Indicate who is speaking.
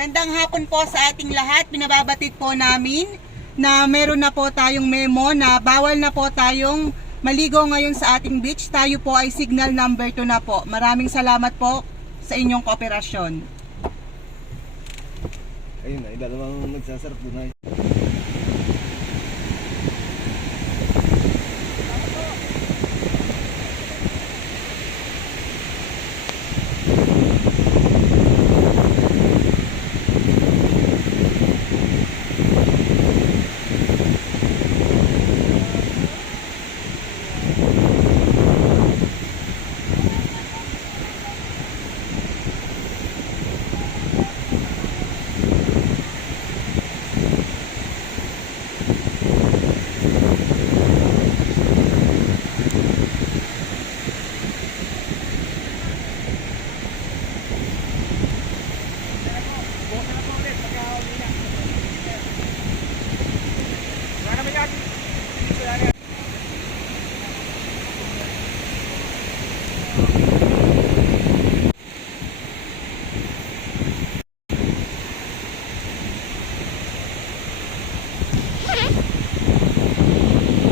Speaker 1: Magandang hapon po sa ating lahat. Binababatid po namin na meron na po tayong memo na bawal na po tayong maligo ngayon sa ating beach. Tayo po ay signal number 2 na po. Maraming salamat po sa inyong kooperasyon.
Speaker 2: Ayun na, dalawang nagsasarap doon ay.